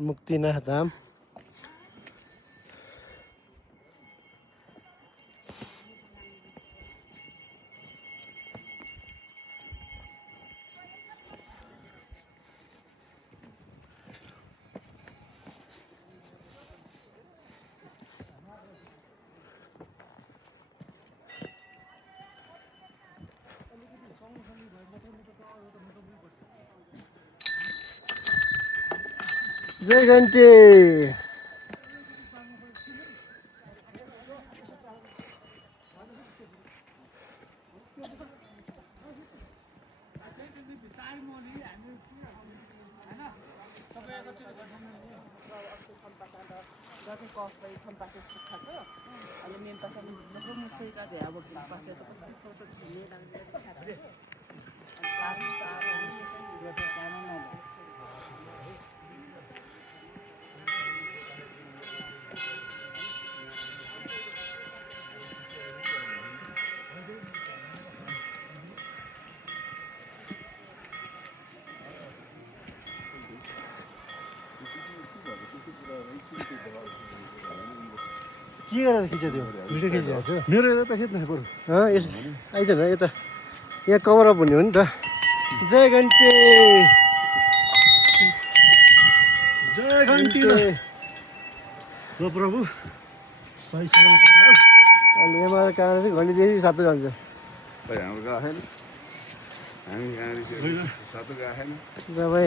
मुक्तिनाथ धाम। जय घन्टी। के गरेर खिच्यो त्यो भिडियो खिचिरहेको छु मेरो यता खिच्न बरु आइज न यता यहाँ कभर अप हुने हो नि त जय घन्टी जय घन्टी ल प्रभु सही सलामत राख। अनि एमाले कहाँ चाहिँ घन्टीदेखि सातो जान्छ हाम्रो गएको छैन हामी कहाँ सातो गएको छैन तपाईँ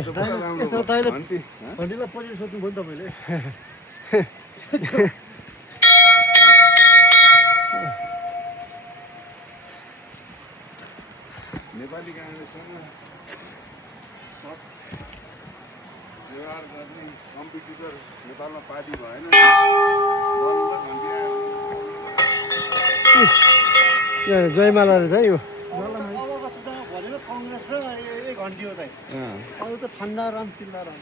यसो तैँले घन्टीलाई पछि सोध्नुभयो नि तपाईँले नेपाली काङ्ग्रेससँग व्यवहार गर्ने कम्पिटिटर नेपालमा पार्टी भएन जयमाला रहेछ है यो भनेको कङ्ग्रेस र एक घन्टी हो त अरू त ठन्डा राम चिल्ला राम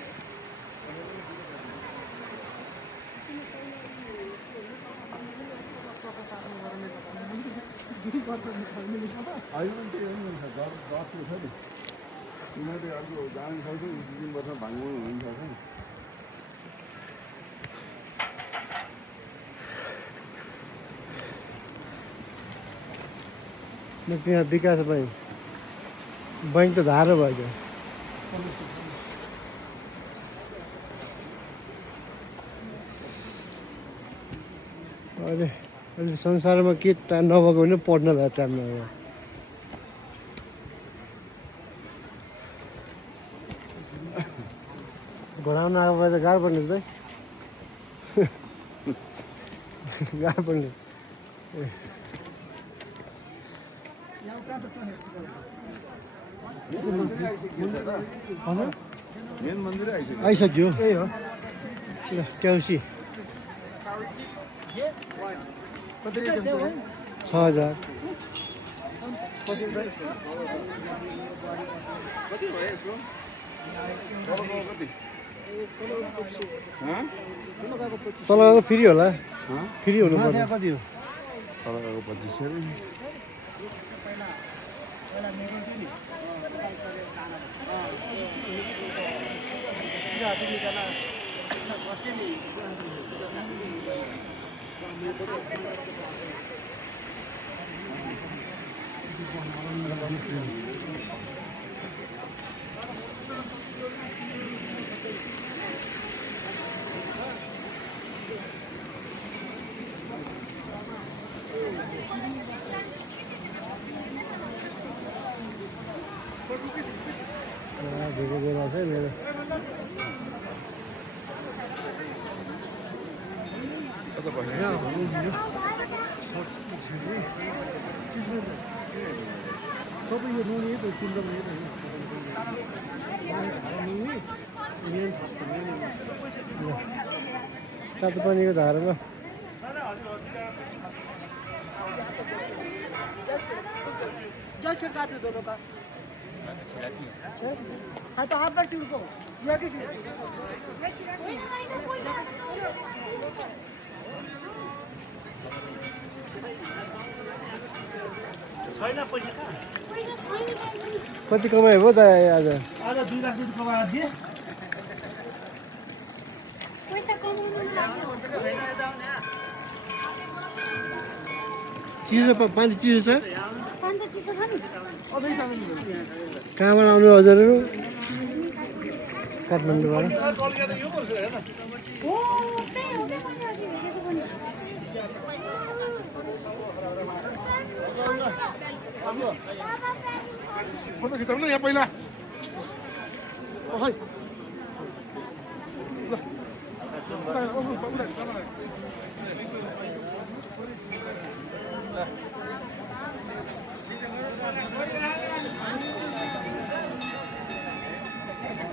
उनीहरूले अर्को जानु सक्छ 2-3 वर्ष भाङ्गो हुन्छ त्यहाँ विकास बैङ्क त धारो भएछ अहिले संसारमा के नभएको भने पढ्न लाग्छ टाइम नभएको घोडाउन आएको भए त गाह्रो पर्ने त गाह्रो पर्ने मेन मन्दिरै आइसक्यो आइसक्यो ए हो ट्याउसी 6,000 तलको फ्री होला फ्री हुनु पर्छ कति हो तलको 25,000 धेरै बेला छ मेरो कता बस्ने सबै यो नुनी त चिल्लो तातो पानीको धारामा तो आप पर चुड़को छैन पैसा कति कमाइ भयो त आज आज 2 लाख रुपियाँ कमाएको थिएँ चिसो पानी चिसो छ पानी त चिसो छ नि कहाँबाट आउनु हजुरहरू काठमाडौँबाट हो त्यही हो त्यही पनि अघि हेरेको पनि फोटो खिचाउनु न यहाँ पहिला ल